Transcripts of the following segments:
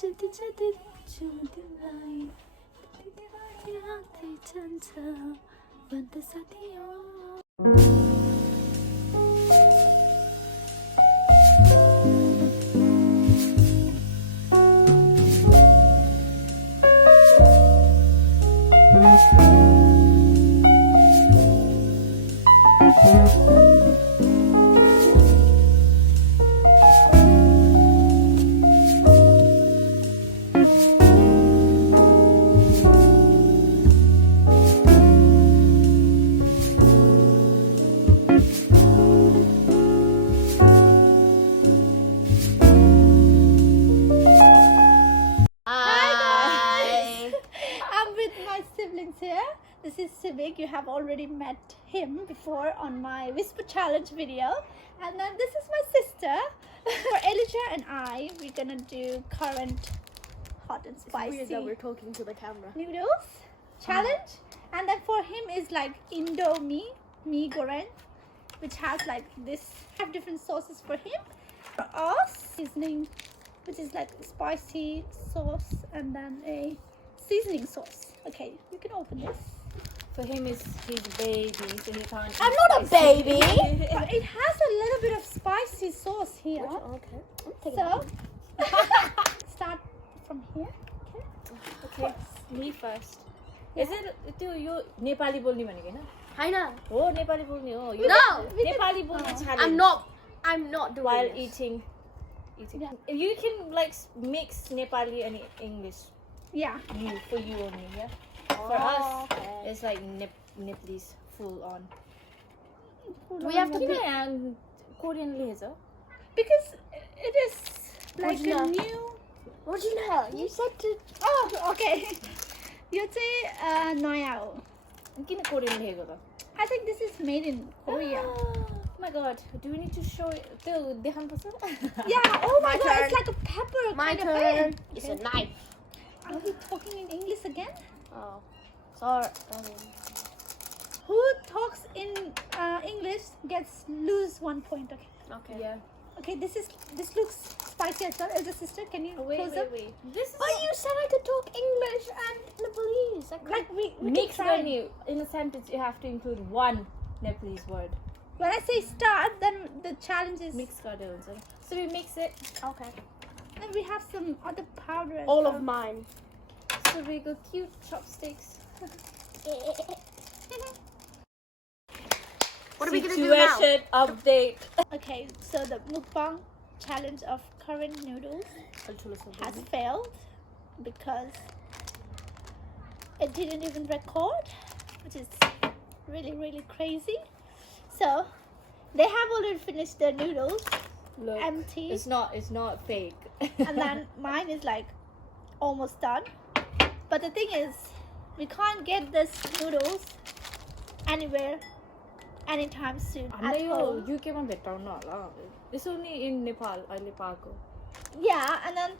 जति जति रोज्छु तिमीलाई त्यति तिमीले राख्दै जान्छ भन्छ साथी हो here. This is Civic. You have already met him before on my Whisper Challenge video. And then this is my sister. For Elijah and I, we're gonna do current hot and spicy. It's weird that we're talking to the camera. Noodles challenge. And then for him is like Indomie, mee goreng, which has like this 5 different sauces for him. For us, seasoning, which is like spicy sauce and then a seasoning sauce. Okay, you can open this. For him, he's a baby, so he can't. I'm not a baby. But it has a little bit of spicy sauce here. Okay. So, start from here. Okay, me first. Is it you Nepali bolni bhaneko Hahn? Haina. Oh, Nepali bolni ho. You No. Nepali bolni challenge. I'm not doing while this. eating. Yeah. You can like mix Nepali and English. Yeah. For you only, yeah. For us, it's like Nepalese full on. We have to Kiन pick. यहाँ Korean लेखेछ? Because it is like a Rojina. new. Rojina, you said to. Oh, okay. You say नयाँ हो. किन Korean लेखेको त? I think this is made in Korea. Oh my god, do we need to show it? त्यो देखाउनुपर्छ? Yeah. Oh my My god, turn. it's like a pepper My kind of turn. thing. It's a knife. Are we talking in English again? Oh, sorry. Who talks in English gets lose 1 point. Okay. Okay. Yeah. Okay. This looks spicy as well. Elder sister, can you close up? Wait. This is But you said I could talk English and Nepalese. Like we mix can try. when you in a sentence you have to include one Nepalese word. When I say start, then the challenge is. Mix garde हुन्छ. So we mix it. Okay. And we have some other powder. As All well. of mine. So we go cute chopsticks. What are we gonna do now? Situation update. Okay, so the mukbang challenge of current noodles has failed because it didn't even record, which is really crazy. So they have already finished their noodles. Look, empty. It's not fake. And then mine is like almost done. But the thing is, we can't get this noodles anywhere anytime soon at home. UK मा भेट्टाउन होला. It's only in Nepal अहिले पाएको. Yeah, and then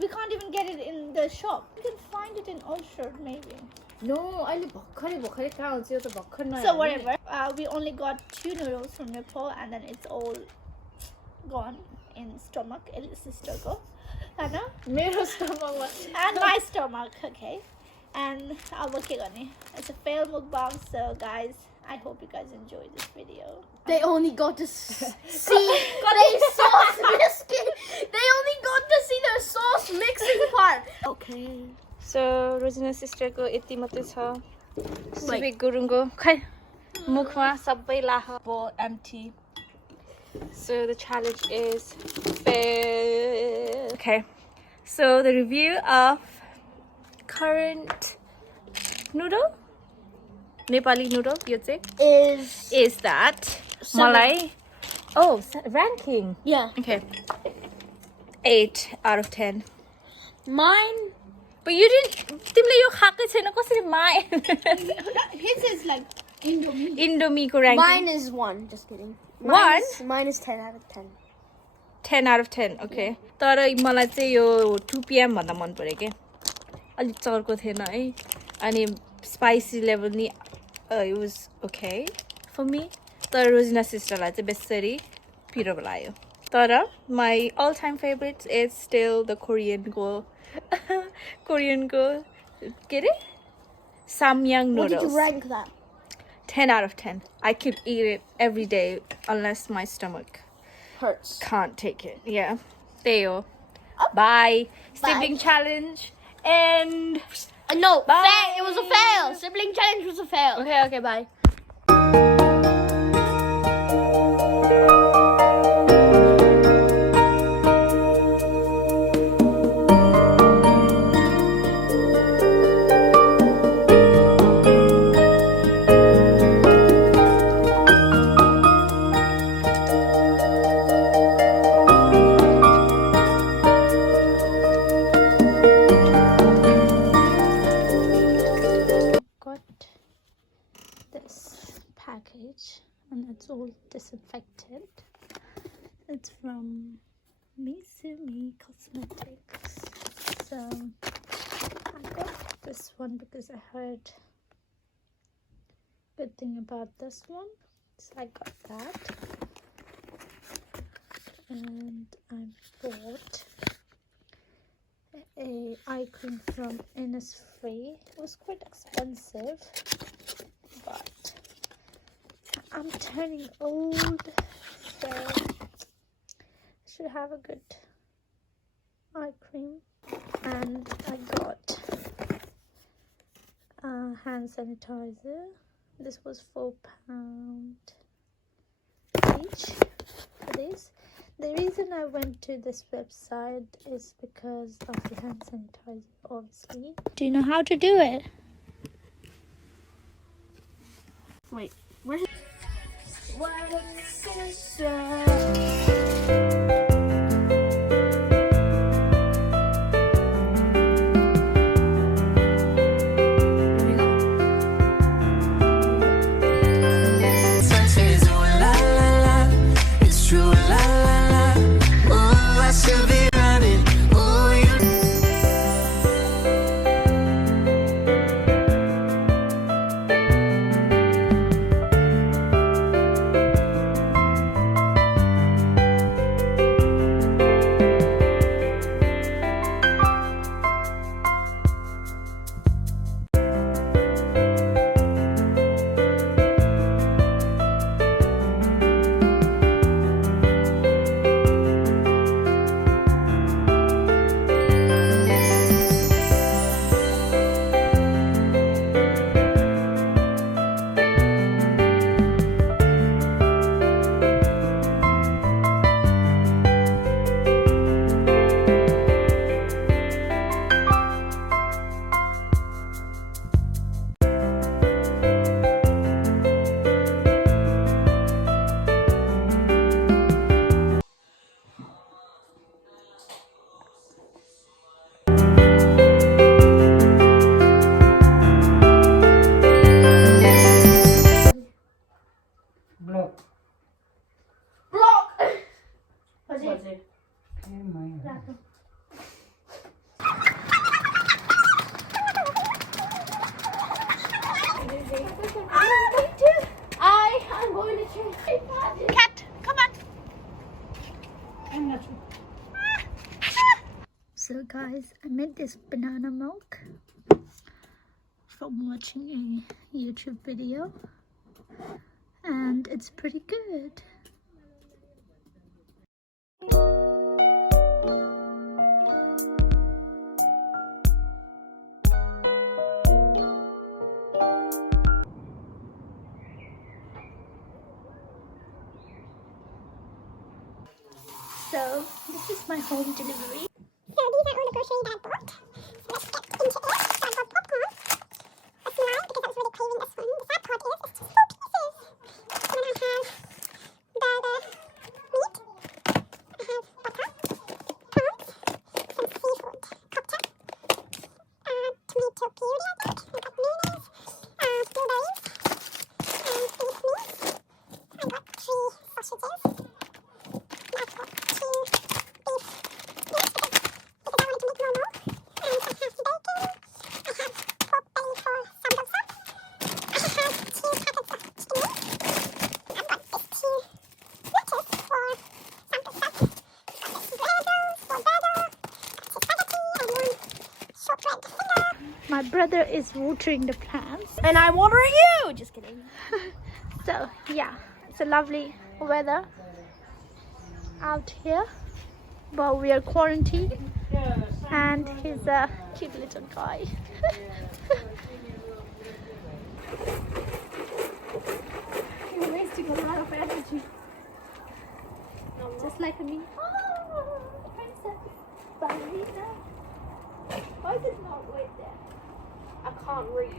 we can't even get it in the shop. You can find it in Orchard maybe. No, अहिले भर्खरै कहाँ हुन्छ यो त भर्खर नआयो. So whatever. We only got 2 noodles from Nepal and then it's all gone in stomach. Sister go. Anna? मेरो stomachमा And my stomach, okay. And I'll work it on it. It's a fail mukbang, so guys, I hope you guys enjoy this video. They only got to see their sauce mixing. They only got to see their sauce mixing part. Okay. So Rojina sister को यति मात्रै छ. Civic गुरुङको खै मुखमा सबै लाह empty. So the challenge is fail. Okay. So the review of current noodle, Nepali noodle, you'd say, is that Malai. Oh, ranking. Yeah. Okay. 8 out of 10. Mine. But you didn't. तिमीले यो खाकै छैन कसरी my. His is like Indomie. Indomie को ranking. Mine is 1. Just kidding. Mine is 10 out of 10. 10 out of 10. Okay. तर मलाई चाहिँ यो 2 PM भन्दा मन पर्यो के. अलि चर्को थिएन है. अनि spicy level नि it was okay for me. तर रोजिना सिस्टरलाई चाहिँ बेसरी पिरो लाग्यो. Tara, my all-time favorites is still the Korean girl. Korean girl. Get it? Samyang What noodles. did you rank that? 10 out of 10. I could eat it every day unless my stomach Hurts. can't take it. Yeah. Theo. Bye. Sibling challenge. And No, Bye. it was a fail. Sibling challenge was a fail. okay, bye. Got this package and it's all disinfected. It's from Mizumi Cosmetics. So I got this one because I heard good thing about this one. So I got that. And I bought a eye cream from Innisfree. It was quite expensive, but I'm turning old, so I should have a good eye cream. And I got a hand sanitizer. This was £4 each for this. The reason I went to this website is because of the hand sanitizer, obviously. Do you know how to do it? Wait, where's I'm going to change. Cat, come on. So guys, I made this banana milk from watching a YouTube video, and it's pretty good. So this is my home delivery. So these are all the groceries that I bought. So let's get into it. So I got popcorn. That's mine because I was really craving this one. The sad part is it's just 4 pieces. And then I have burger meat. I have butter, prawns, some seafood cocktail, tomato puree I think. I got mayonnaise, blueberries, and sweet meat. I got 3 sausages. I've got 2 beef because I wanted to make more. And I have bacon. I have pork belly for samgyeopsal. I have 2 My brother is watering the plants. And I'm watering you! Just kidding. So yeah, it's a lovely weather out here, but we are quarantined, and he's a cute little guy. He's wasting a lot of energy, just like me. Oh, princess ballerina. Why is it not right there? I can't reach.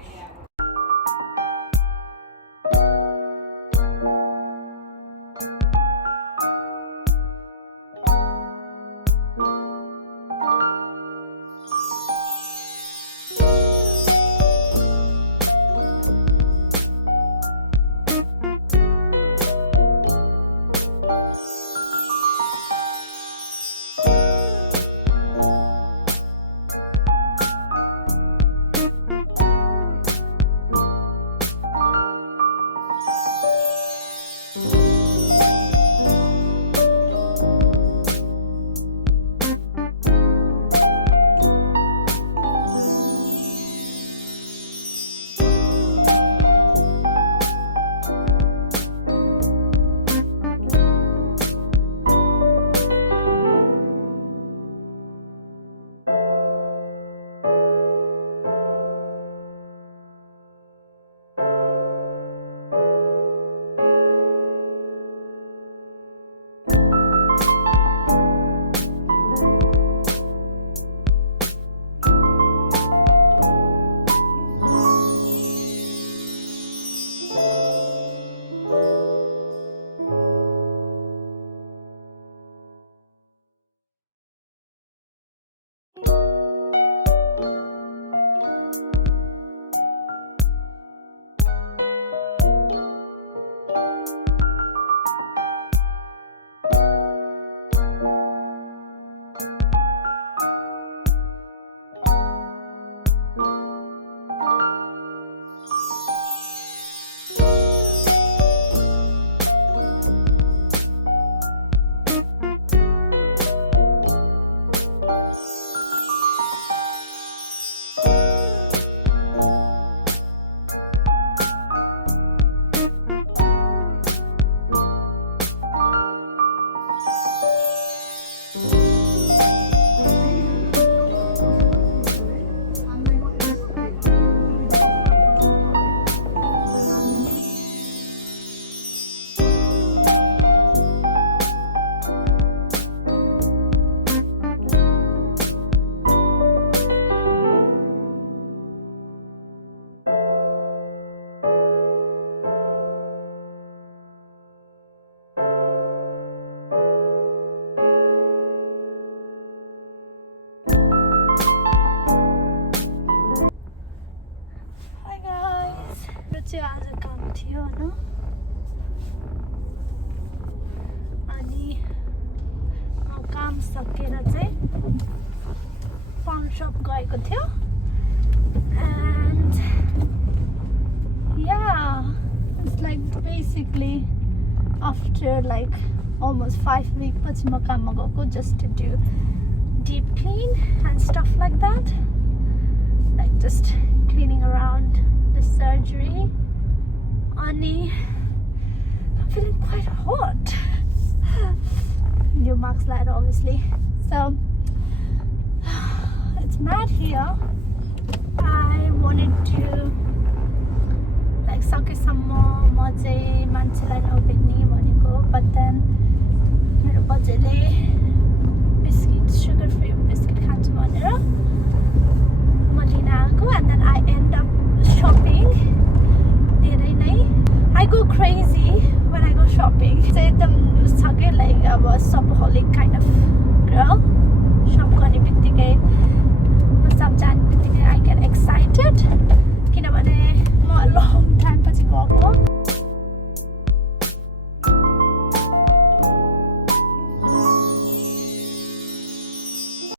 चाहिँ आज काम थियो हैन अनि काम सकेर चाहिँ pound शप गएको थियो and yeah it's like basically after like almost 5 weeks पछि म काममा गएको just to do deep clean and stuff like that, like just cleaning around the surgery. Ani I'm feeling quite hot. New mask light obviously, so it's mad here. I wanted to like सकेसम्म म चाहिँ मान्छेलाई नभेट्ने भनेको, but then मेरो बजेले biscuit sugar free biscuit खान्छु भनेर म लिन आएको, and then I end up shopping धेरै नै. I go crazy when I go shopping. चाहिँ एकदम छ के like अब shopaholic kind of girl. Shop गर्ने बित्तिकै म सब जाने बित्तिकै I get excited.